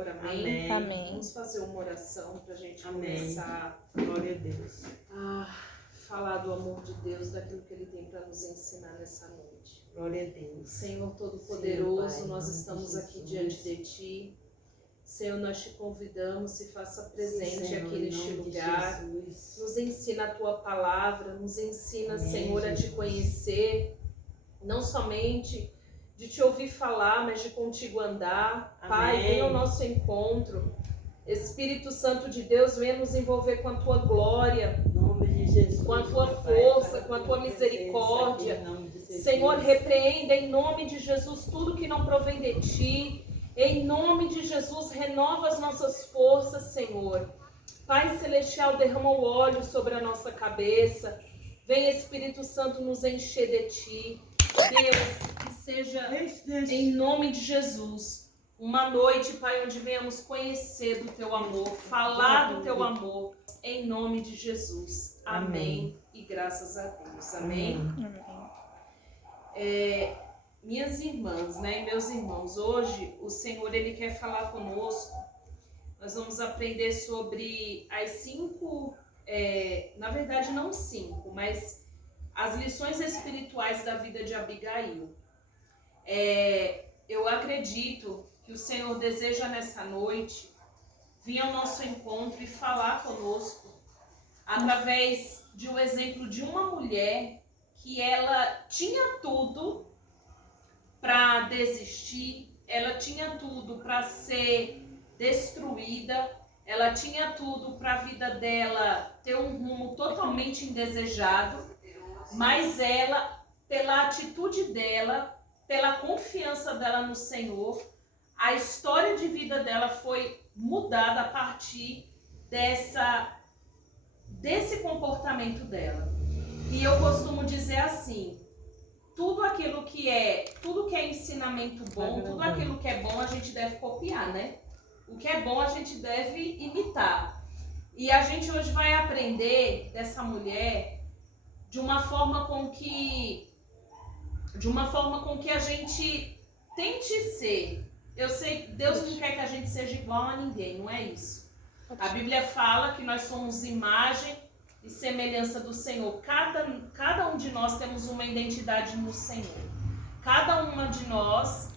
Senhor, amém? Amém. Amém. Vamos fazer uma oração para a gente Amém. começar Glória a Deus. a falar do amor de Deus, daquilo que Ele tem para nos ensinar nessa noite. Glória a Deus. Senhor Todo-Poderoso, Sim, Pai, nós em nome estamos de aqui Jesus. diante de Ti. Senhor, nós te convidamos, se faça presente Senhor, aqui em neste nome de lugar. Jesus. Nos ensina a Tua palavra, nos ensina, Amém, Senhor, a Te Jesus. conhecer, não somente de Te ouvir falar, mas de contigo andar. Pai, Amém. venha ao nosso encontro. Espírito Santo de Deus, venha nos envolver com a Tua glória, Em nome de Jesus. com a Tua meu Pai, força, para com a tua Tua presença misericórdia. aqui, em nome de Jesus. Senhor, repreenda em nome de Jesus tudo que não provém de Ti. Em nome de Jesus, renova as nossas forças, Senhor. Pai Celestial, derrama o óleo sobre a nossa cabeça. Vem, Espírito Santo, nos encher de Ti. Deus, que seja em nome de Jesus uma noite, Pai, onde venhamos conhecer do Teu amor, falar do Teu amor, em nome de Jesus. Amém. E graças a Deus. Amém. Minhas irmãs, né, e meus irmãos, hoje o Senhor, Ele quer falar conosco. Nós vamos aprender sobre as 5, na verdade não 5, mas as lições espirituais da vida de Abigail. Eu acredito que o Senhor deseja nessa noite vir ao nosso encontro e falar conosco através de um exemplo de uma mulher que ela tinha tudo para desistir, ela tinha tudo para ser destruída, ela tinha tudo para a vida dela ter um rumo totalmente indesejado, mas ela, pela atitude dela, pela confiança dela no Senhor, a história de vida dela foi mudada a partir desse comportamento dela. E eu costumo dizer assim, tudo que é ensinamento bom, tudo aquilo que é bom a gente deve copiar, né? O que é bom a gente deve imitar. E a gente hoje vai aprender dessa mulher de uma forma com que a gente tente ser. Eu sei que Deus não quer que a gente seja igual a ninguém, não é isso. A Bíblia fala que nós somos imagem e semelhança do Senhor. Cada um de nós temos uma identidade no Senhor. Cada uma de nós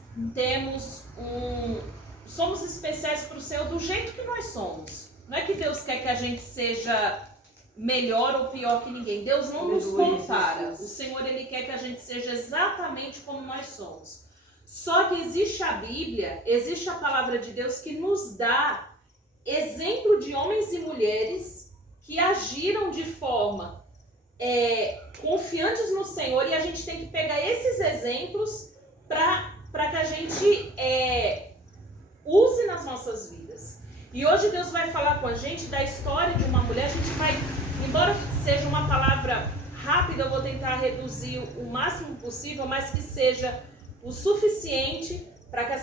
somos especiais para o Senhor do jeito que nós somos. Não é que Deus quer que a gente seja melhor ou pior que ninguém. Deus não nos compara. O Senhor, Ele quer que a gente seja exatamente como nós somos. Só que existe a Bíblia, existe a palavra de Deus que nos dá exemplo de homens e mulheres que agiram de forma confiantes no Senhor, e a gente tem que pegar esses exemplos para que a gente use nas nossas vidas. E hoje Deus vai falar com a gente da história de uma mulher. A gente vai, embora seja uma palavra rápida, eu vou tentar reduzir o máximo possível, mas que seja o suficiente para que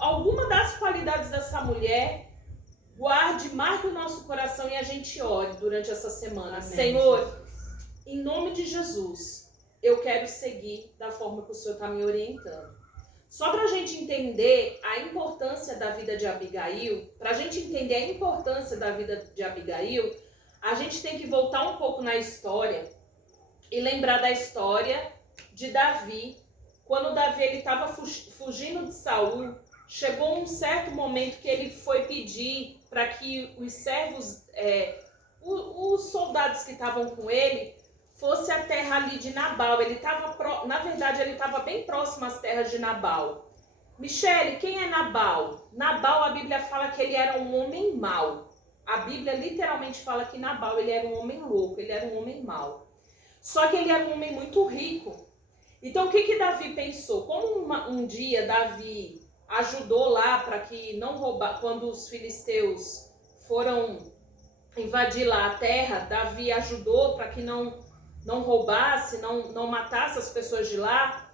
alguma das qualidades dessa mulher guarde, marque o nosso coração e a gente ore durante essa semana. Amém. Senhor, em nome de Jesus, eu quero seguir da forma que o Senhor está me orientando. Só para a gente entender a importância da vida de Abigail, para a gente entender a importância da vida de Abigail, a gente tem que voltar um pouco na história e lembrar da história de Davi. Quando Davi estava fugindo de Saul, chegou um certo momento que ele foi pedir para que os servos, os soldados que estavam com ele, fosse a terra ali de Nabal. Na verdade, ele estava bem próximo às terras de Nabal. Michele, quem é Nabal? Nabal, a Bíblia fala que ele era um homem mau. A Bíblia literalmente fala que Nabal, ele era um homem louco, ele era um homem mau. Só que ele era um homem muito rico. Então, o que Davi pensou? Como um dia Davi ajudou lá para que não roubar, quando os filisteus foram invadir lá a terra, Davi ajudou para que não roubasse, não matasse as pessoas de lá.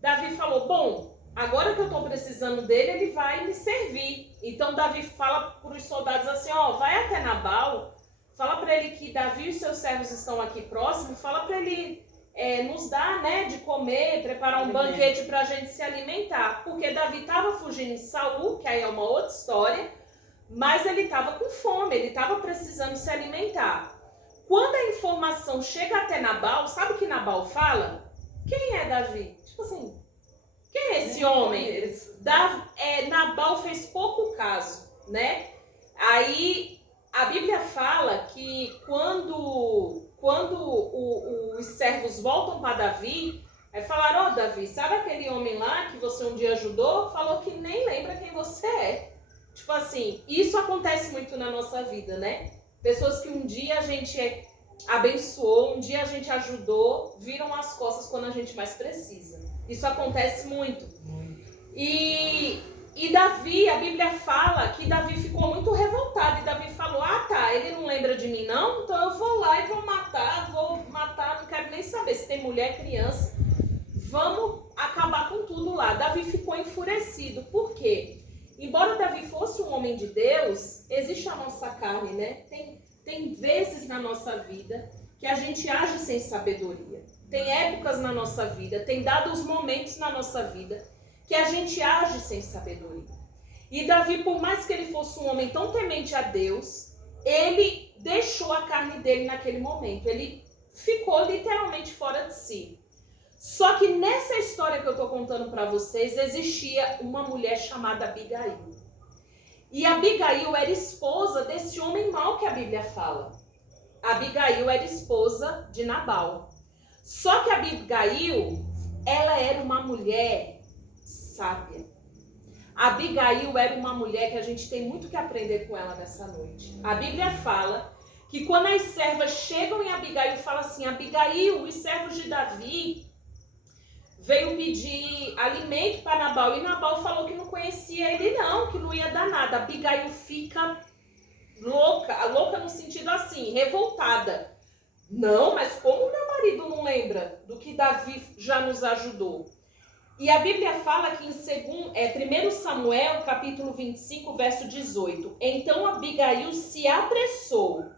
Davi falou, bom, agora que eu estou precisando dele, ele vai me servir. Então Davi fala para os soldados assim, vai até Nabal, fala para ele que Davi e os seus servos estão aqui próximos, fala para ele nos dá, né, de comer, preparar um banquete para a gente se alimentar. Porque Davi estava fugindo de Saul, que aí é uma outra história, mas ele estava com fome, ele estava precisando se alimentar. Quando a informação chega até Nabal, sabe o que Nabal fala? Quem é Davi? Tipo assim, quem é esse homem? Nabal fez pouco caso, né? Aí a Bíblia fala que quando os servos voltam para Davi, aí falaram, Davi, sabe aquele homem lá que você um dia ajudou? Falou que nem lembra quem você é. Tipo assim, isso acontece muito na nossa vida, né? Pessoas que um dia a gente abençoou, um dia a gente ajudou, viram as costas quando a gente mais precisa. Isso acontece muito. E Davi, a Bíblia fala que Davi ficou muito revoltado. E Davi falou, ele não lembra de mim não? Então eu vou lá e vou matar, não quero nem saber se tem mulher, criança. Vamos acabar com tudo lá. Davi ficou enfurecido. Por quê? Embora Davi fosse um homem de Deus, existe a nossa carne, né? Tem vezes na nossa vida que a gente age sem sabedoria. Tem épocas na nossa vida, tem dados momentos na nossa vida que a gente age sem sabedoria. E Davi, por mais que ele fosse um homem tão temente a Deus, ele deixou a carne dele naquele momento. Ele ficou literalmente fora de si. Só que nessa história que eu estou contando para vocês, existia uma mulher chamada Abigail. E Abigail era esposa desse homem mau que a Bíblia fala. Abigail era esposa de Nabal. Só que Abigail, ela era uma mulher sábia. Abigail era uma mulher que a gente tem muito que aprender com ela nessa noite. A Bíblia fala que quando as servas chegam em Abigail e falam assim, Abigail, os servos de Davi veio pedir alimento para Nabal, e Nabal falou que não conhecia ele não, que não ia dar nada. Abigail fica louca no sentido assim, revoltada. Não, mas como meu marido não lembra do que Davi já nos ajudou? E a Bíblia fala que em 1 Samuel, capítulo 25, verso 18, então Abigail se apressou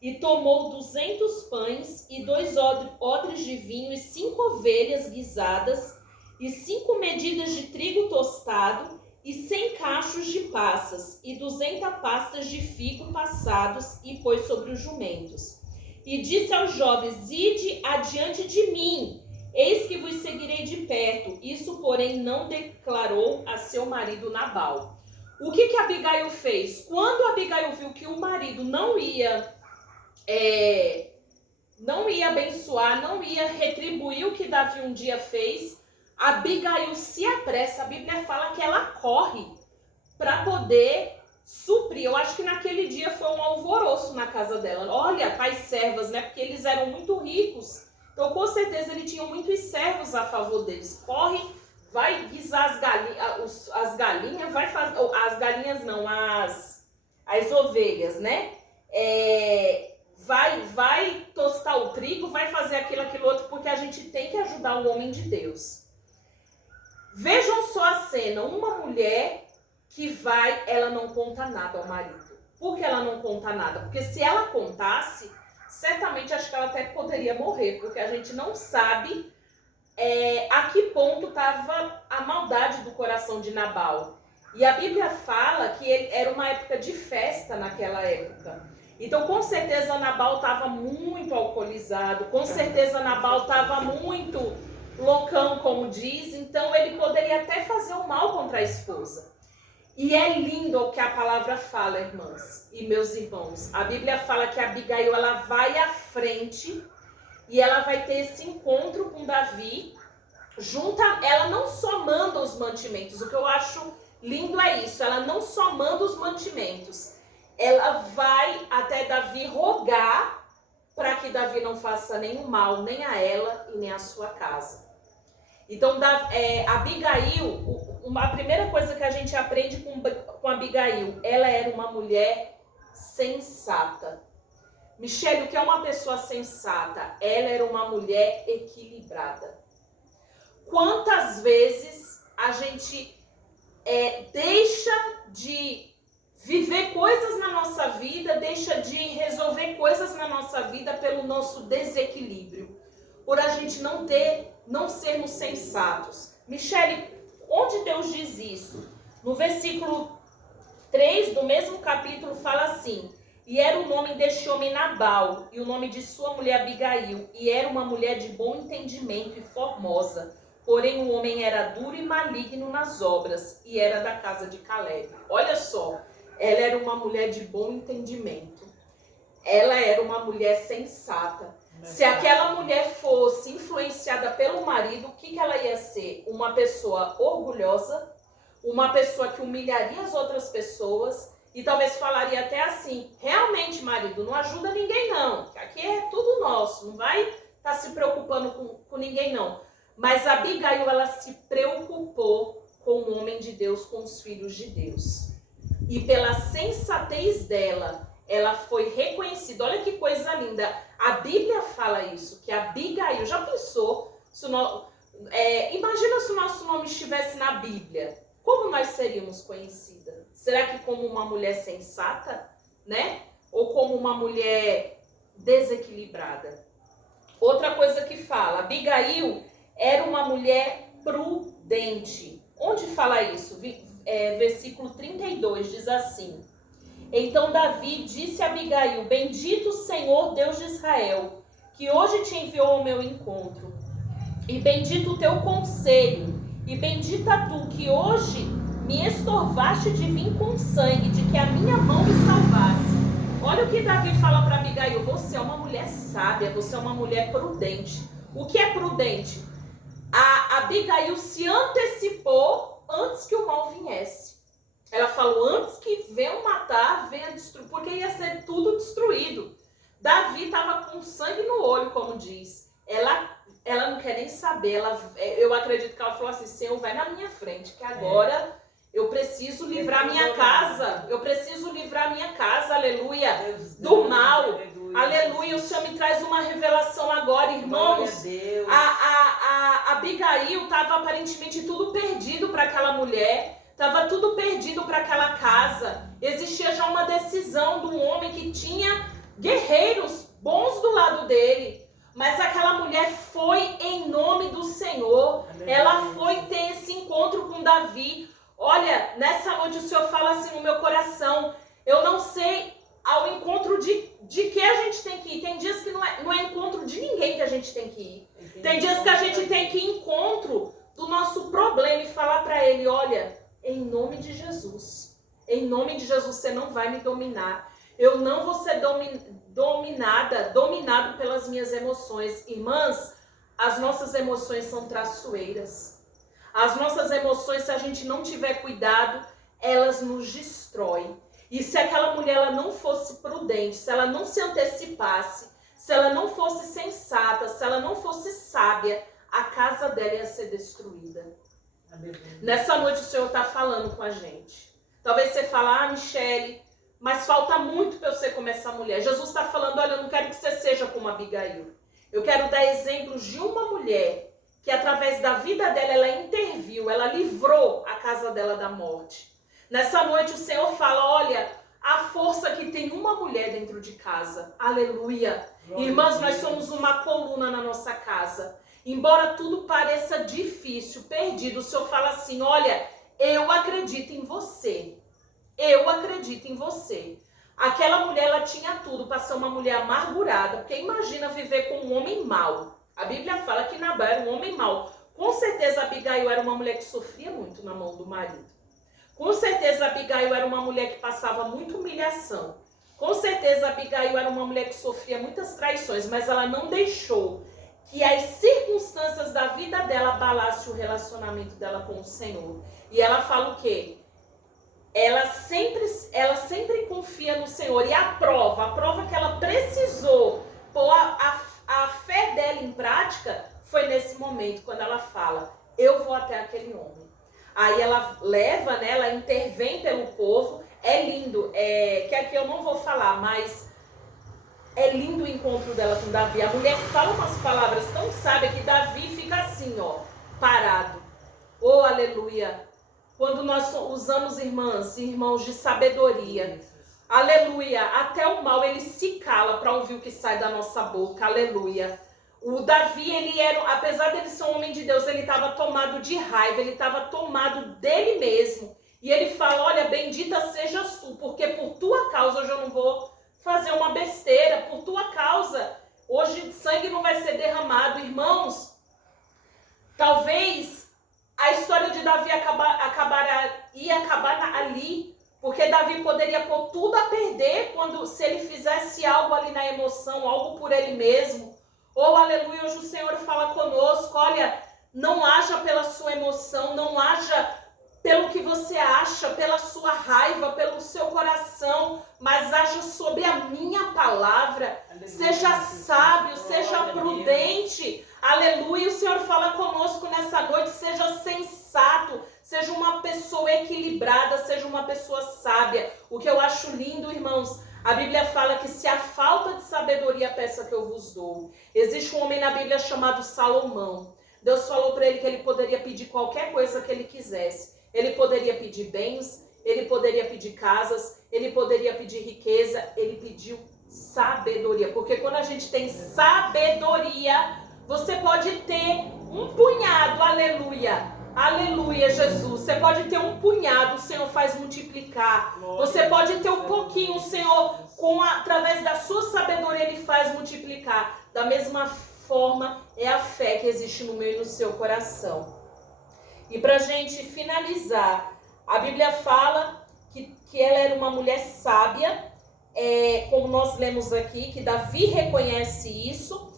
e tomou 200 pães e 2 odres de vinho e 5 ovelhas guisadas e 5 medidas de trigo tostado e 100 cachos de passas e 200 pastas de figo passados e pôs sobre os jumentos. E disse aos jovens, ide adiante de mim, eis que vos seguirei de perto. Isso, porém, não declarou a seu marido Nabal. O que Abigail fez? Quando Abigail viu que o marido não ia abençoar, não ia retribuir o que Davi um dia fez, Abigail se apressa. A Bíblia fala que ela corre para poder suprir. Eu acho que naquele dia foi um alvoroço na casa dela. Olha, pais servas, né? Porque eles eram muito ricos. Então, com certeza, eles tinham muitos servos a favor deles. Corre, vai guisar as galinhas, vai fazer... As galinhas não, as ovelhas, né? Vai tostar o trigo, vai fazer aquilo outro, porque a gente tem que ajudar o homem de Deus. Vejam só a cena, uma mulher que ela não conta nada ao marido. Por que ela não conta nada? Porque se ela contasse, certamente acho que ela até poderia morrer, porque a gente não sabe a que ponto estava a maldade do coração de Nabal. E a Bíblia fala que era uma época de festa naquela época. Então, com certeza, Nabal estava muito alcoolizado, com certeza Nabal estava muito loucão, como diz, então ele poderia até fazer o mal contra a esposa. E é lindo o que a palavra fala, irmãs e meus irmãos. A Bíblia fala que Abigail, ela vai à frente e ela vai ter esse encontro com Davi. Ela não só manda os mantimentos, o que eu acho lindo é isso, ela não só manda os mantimentos, ela vai até Davi rogar para que Davi não faça nenhum mal, nem a ela e nem a sua casa. Então, Abigail, a primeira coisa que a gente aprende com Abigail, ela era uma mulher sensata. Michele, o que é uma pessoa sensata? Ela era uma mulher equilibrada. Quantas vezes a gente deixa de viver coisas na nossa vida, deixa de resolver coisas na nossa vida pelo nosso desequilíbrio? por a gente não sermos sensatos. Michele, onde Deus diz isso? No versículo 3 do mesmo capítulo fala assim: e era o nome deste homem Nabal, e o nome de sua mulher Abigail, e era uma mulher de bom entendimento e formosa. Porém o homem era duro e maligno nas obras, e era da casa de Caleb. Olha só, ela era uma mulher de bom entendimento. Ela era uma mulher sensata. Se aquela mulher fosse influenciada pelo marido, o que ela ia ser? Uma pessoa orgulhosa, uma pessoa que humilharia as outras pessoas e talvez falaria até assim: realmente, marido, não ajuda ninguém não, aqui é tudo nosso, não vai estar se preocupando com ninguém não. Mas Abigail, ela se preocupou com o homem de Deus, com os filhos de Deus. E pela sensatez dela, ela foi reconhecida. Olha que coisa linda. A Bíblia fala isso, que Abigail, já pensou? Imagina se o nosso nome estivesse na Bíblia. Como nós seríamos conhecidas? Será que como uma mulher sensata, né? Ou como uma mulher desequilibrada? Outra coisa que fala, Abigail era uma mulher prudente. Onde fala isso? Versículo 32 diz assim: então Davi disse a Abigail: bendito o Senhor Deus de Israel, que hoje te enviou ao meu encontro, e bendito o teu conselho, e bendita tu que hoje me estorvaste de vir com sangue, de que a minha mão me salvasse. Olha o que Davi fala para Abigail: você é uma mulher sábia, você é uma mulher prudente. O que é prudente? A Abigail se antecipou antes que o mal viesse. Ela falou: antes que venham matar, venha destruir, porque ia ser tudo destruído. Davi estava com sangue no olho, como diz. Ela não quer nem saber. Eu acredito que ela falou assim: Senhor, vai na minha frente, que agora eu preciso livrar minha casa. Eu preciso livrar minha casa, aleluia, do mal. Aleluia, o Senhor me traz uma revelação agora, irmãos. A Abigail estava aparentemente tudo perdido para aquela mulher. Estava tudo perdido para aquela casa. Existia já uma decisão de um homem que tinha guerreiros bons do lado dele. Mas aquela mulher foi em nome do Senhor. Ela foi ter esse encontro com Davi. Olha, nessa noite o Senhor fala assim no meu coração: eu não sei ao encontro de que a gente tem que ir. Tem dias que não é encontro de ninguém que a gente tem que ir. Tem dias que a gente tem que ir encontro do nosso problema e falar para ele: olha, em nome de Jesus, você não vai me dominar. Eu não vou ser dominado pelas minhas emoções. Irmãs, as nossas emoções são traiçoeiras. As nossas emoções, se a gente não tiver cuidado, elas nos destroem. E se aquela mulher ela não fosse prudente, se ela não se antecipasse, se ela não fosse sensata, se ela não fosse sábia, a casa dela ia ser destruída. Nessa noite o Senhor está falando com a gente. Talvez você fale: Michele, mas falta muito para eu ser como essa mulher. Jesus está falando: olha, eu não quero que você seja como Abigail. Eu quero dar exemplos de uma mulher que através da vida dela, ela interviu, ela livrou a casa dela da morte. Nessa noite o Senhor fala: olha, a força que tem uma mulher dentro de casa. Aleluia. Irmãs, nós somos uma coluna na nossa casa. Embora tudo pareça difícil, perdido, o Senhor fala assim: olha, eu acredito em você. Eu acredito em você. Aquela mulher, ela tinha tudo para ser uma mulher amargurada, porque imagina viver com um homem mau. A Bíblia fala que Nabal era um homem mau. Com certeza Abigail era uma mulher que sofria muito na mão do marido. Com certeza Abigail era uma mulher que passava muita humilhação. Com certeza Abigail era uma mulher que sofria muitas traições, mas ela não deixou que as circunstâncias da vida dela abalassem o relacionamento dela com o Senhor. E ela fala o quê? Ela sempre confia no Senhor. E a prova que ela precisou pôr a fé dela em prática foi nesse momento, quando ela fala: eu vou até aquele homem. Aí ela leva, né, ela intervém pelo povo. É lindo, que aqui eu não vou falar, mas é lindo o encontro dela com Davi. A mulher fala umas palavras tão sábias que Davi fica assim, ó, parado. Oh, aleluia. Quando nós usamos, irmãs e irmãos, de sabedoria, aleluia, até o mal ele se cala para ouvir o que sai da nossa boca, aleluia. O Davi, ele era, apesar dele ser um homem de Deus, ele estava tomado de raiva, ele estava tomado dele mesmo. E ele fala, olha, bendita sejas tu, porque por tua causa hoje eu não vou fazer uma besteira, por tua causa hoje sangue não vai ser derramado. Irmãos, talvez a história de Davi ia acabar ali, porque Davi poderia pôr tudo a perder se ele fizesse algo ali na emoção, algo por ele mesmo. Ou, aleluia, hoje o Senhor fala conosco, olha, não haja pela sua emoção, não haja pelo que você acha, pela sua raiva, pelo seu coração, mas haja sobre a minha palavra. Aleluia. Seja sábio, seja prudente. Aleluia, o Senhor fala conosco nessa noite, seja sensato, seja uma pessoa equilibrada, seja uma pessoa sábia. O que eu acho lindo, irmãos, a Bíblia fala que se a falta de sabedoria, peça que eu vos dou. Existe um homem na Bíblia chamado Salomão. Deus falou para ele que ele poderia pedir qualquer coisa que ele quisesse. Ele poderia pedir bens, ele poderia pedir casas, ele poderia pedir riqueza, ele pediu sabedoria. Porque quando a gente tem sabedoria, você pode ter um punhado, aleluia, aleluia, Jesus. Você pode ter um punhado, o Senhor faz multiplicar. Você pode ter um pouquinho, o Senhor, através da sua sabedoria, Ele faz multiplicar. Da mesma forma, é a fé que existe no meu e no seu coração. E para a gente finalizar, a Bíblia fala que ela era uma mulher sábia, como nós lemos aqui, que Davi reconhece isso,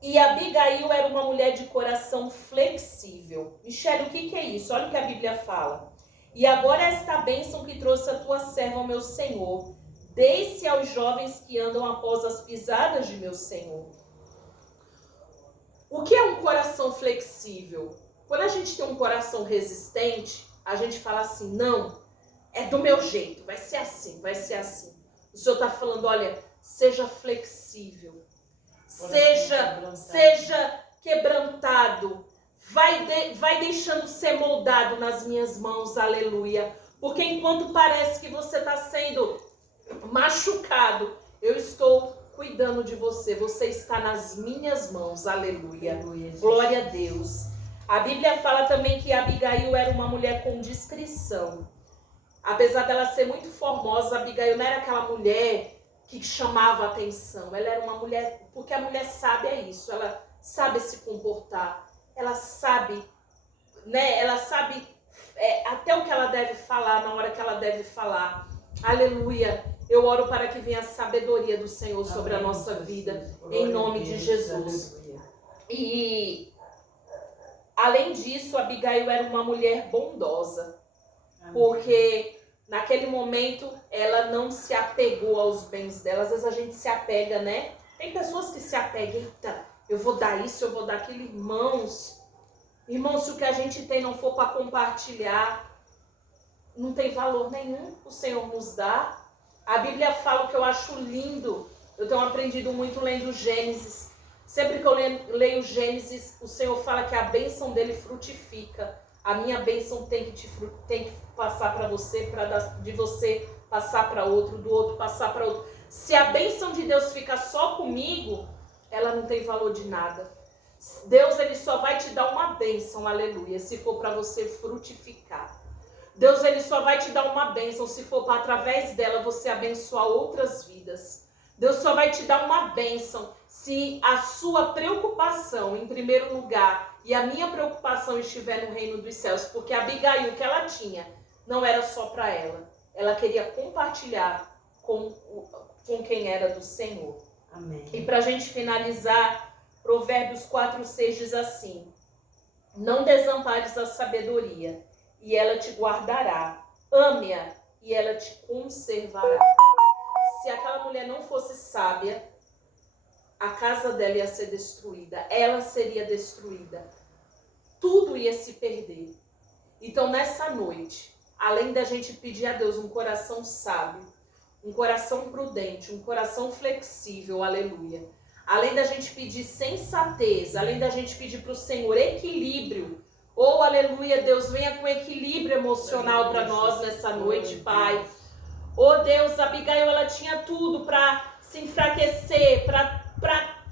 e Abigail era uma mulher de coração flexível. Michele, o que é isso? Olha o que a Bíblia fala. E agora esta bênção que trouxe a tua serva ao meu Senhor, dê-se aos jovens que andam após as pisadas de meu Senhor. O que é um coração flexível? Quando a gente tem um coração resistente, a gente fala assim, não, é do meu jeito, vai ser assim, vai ser assim. O Senhor está falando, olha, seja flexível, seja quebrantado, vai deixando ser moldado nas minhas mãos, aleluia. Porque enquanto parece que você está sendo machucado, eu estou cuidando de você, você está nas minhas mãos, aleluia. Glória a Deus. A Bíblia fala também que Abigail era uma mulher com discrição. Apesar dela ser muito formosa, Abigail não era aquela mulher que chamava atenção. Ela era uma mulher, porque a mulher sábia é isso, ela sabe se comportar, ela sabe, né? Ela sabe até o que ela deve falar, na hora que ela deve falar. Aleluia. Eu oro para que venha a sabedoria do Senhor sobre a nossa vida, em nome de Jesus. E além disso, Abigail era uma mulher bondosa, porque naquele momento ela não se apegou aos bens dela. Às vezes a gente se apega, né? Tem pessoas que se apegam, eita, eu vou dar isso, eu vou dar aquilo. Irmãos, se o que a gente tem não for para compartilhar, não tem valor nenhum, o Senhor nos dá. A Bíblia fala o que eu acho lindo, eu tenho aprendido muito lendo Gênesis. Sempre que eu leio Gênesis, o Senhor fala que a bênção dele frutifica. A minha bênção tem que passar para você, de você passar para outro, do outro passar para outro. Se a bênção de Deus fica só comigo, ela não tem valor de nada. Deus, ele só vai te dar uma bênção, aleluia, se for para você frutificar. Deus, ele só vai te dar uma bênção se for para, através dela, você abençoar outras vidas. Deus só vai te dar uma bênção se a sua preocupação, em primeiro lugar, e a minha preocupação estiver no reino dos céus. Porque a Abigail, que ela tinha, não era só para ela. Ela queria compartilhar com quem era do Senhor. Amém. E para a gente finalizar, Provérbios 4:6 diz assim: não desampares a sabedoria, e ela te guardará. Ame-a, e ela te conservará. Se aquela mulher não fosse sábia, a casa dela ia ser destruída, ela seria destruída, tudo ia se perder. Então nessa noite, além da gente pedir a Deus um coração sábio, um coração prudente, um coração flexível, aleluia, além da gente pedir sensatez, além da gente pedir para o Senhor equilíbrio, aleluia, Deus, venha com equilíbrio emocional para nós nessa noite, Pai. Deus, Abigail, ela tinha tudo para se enfraquecer, para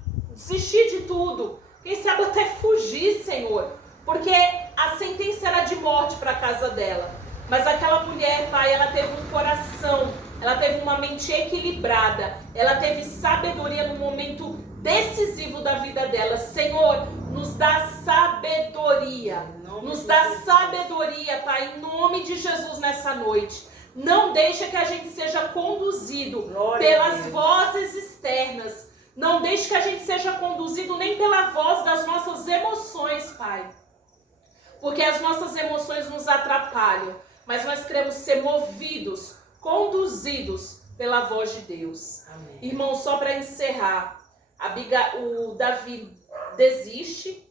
desistir de tudo. Quem sabe até fugir, Senhor. Porque a sentença era de morte para a casa dela. Mas aquela mulher, Pai, ela teve um coração, ela teve uma mente equilibrada, ela teve sabedoria no momento decisivo da vida dela. Senhor, nos dá sabedoria. Nos dá sabedoria, Pai, em nome de Jesus nessa noite. Não deixa que a gente seja conduzido pelas vozes externas. Não deixe que a gente seja conduzido nem pela voz das nossas emoções, Pai. Porque as nossas emoções nos atrapalham. Mas nós queremos ser movidos, conduzidos pela voz de Deus. Amém. Irmão, só para encerrar, o Davi desiste.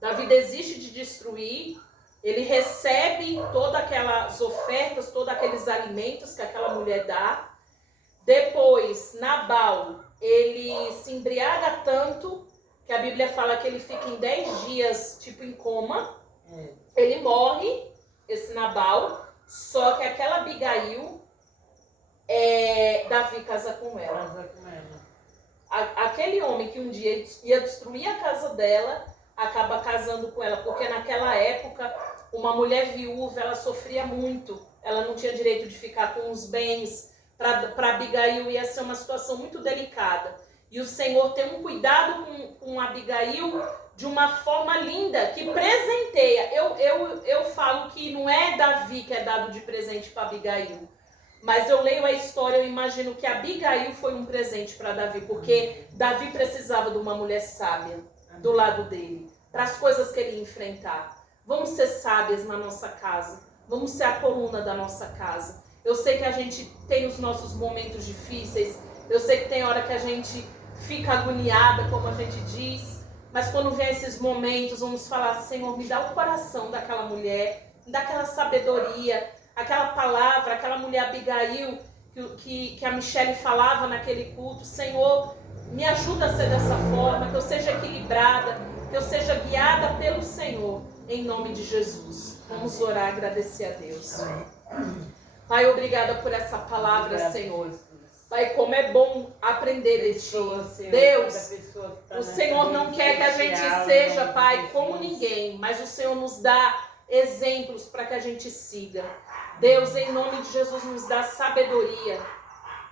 Davi desiste de destruir. Ele recebe todas aquelas ofertas, todos aqueles alimentos que aquela mulher dá. Depois, Nabal, ele se embriaga tanto que a Bíblia fala que ele fica em 10 dias, tipo em coma. Ele morre, esse Nabal, só que aquela Abigail, Davi casa com ela. Aquele homem que um dia ia destruir a casa dela, acaba casando com ela, porque naquela época, uma mulher viúva, ela sofria muito, ela não tinha direito de ficar com os bens. Para Abigail ia ser uma situação muito delicada. E o Senhor tem um cuidado com Abigail de uma forma linda, que presenteia. Eu falo que não é Davi que é dado de presente para Abigail, mas eu leio a história, eu imagino que Abigail foi um presente para Davi, porque Davi precisava de uma mulher sábia do lado dele, para as coisas que ele ia enfrentar. Vamos ser sábias na nossa casa, vamos ser a coluna da nossa casa. Eu sei que a gente tem os nossos momentos difíceis, eu sei que tem hora que a gente fica agoniada, como a gente diz, mas quando vem esses momentos, vamos falar: Senhor, me dá o coração daquela mulher, me dá aquela sabedoria, aquela palavra, aquela mulher Abigail que a Michele falava naquele culto. Senhor, me ajuda a ser dessa forma, que eu seja equilibrada, que eu seja guiada pelo Senhor, em nome de Jesus. Vamos orar e agradecer a Deus. Pai, obrigada por essa palavra, Senhor. Pai, como é bom aprender de Ti. Deus, o Senhor não quer que a gente seja, Pai, como ninguém, mas o Senhor nos dá exemplos para que a gente siga. Deus, em nome de Jesus, nos dá sabedoria,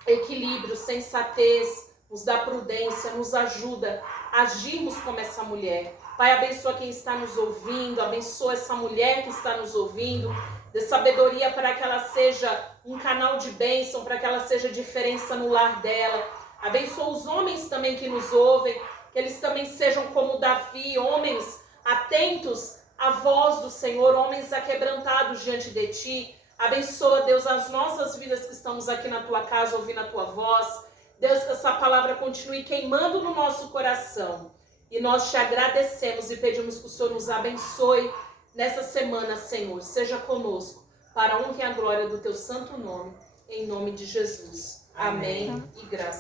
equilíbrio, sensatez, nos dá prudência, nos ajuda a agirmos como essa mulher. Pai, abençoa quem está nos ouvindo, abençoa essa mulher que está nos ouvindo, dê sabedoria para que ela seja um canal de bênção, para que ela seja diferença no lar dela. Abençoa os homens também que nos ouvem, que eles também sejam como Davi, homens atentos à voz do Senhor, homens aquebrantados diante de Ti. Abençoa, Deus, as nossas vidas que estamos aqui na Tua casa, ouvindo a Tua voz. Deus, que essa palavra continue queimando no nosso coração. E nós Te agradecemos e pedimos que o Senhor nos abençoe nessa semana, Senhor. Seja conosco, para a honra e a glória do Teu santo nome, em nome de Jesus. Amém. E graças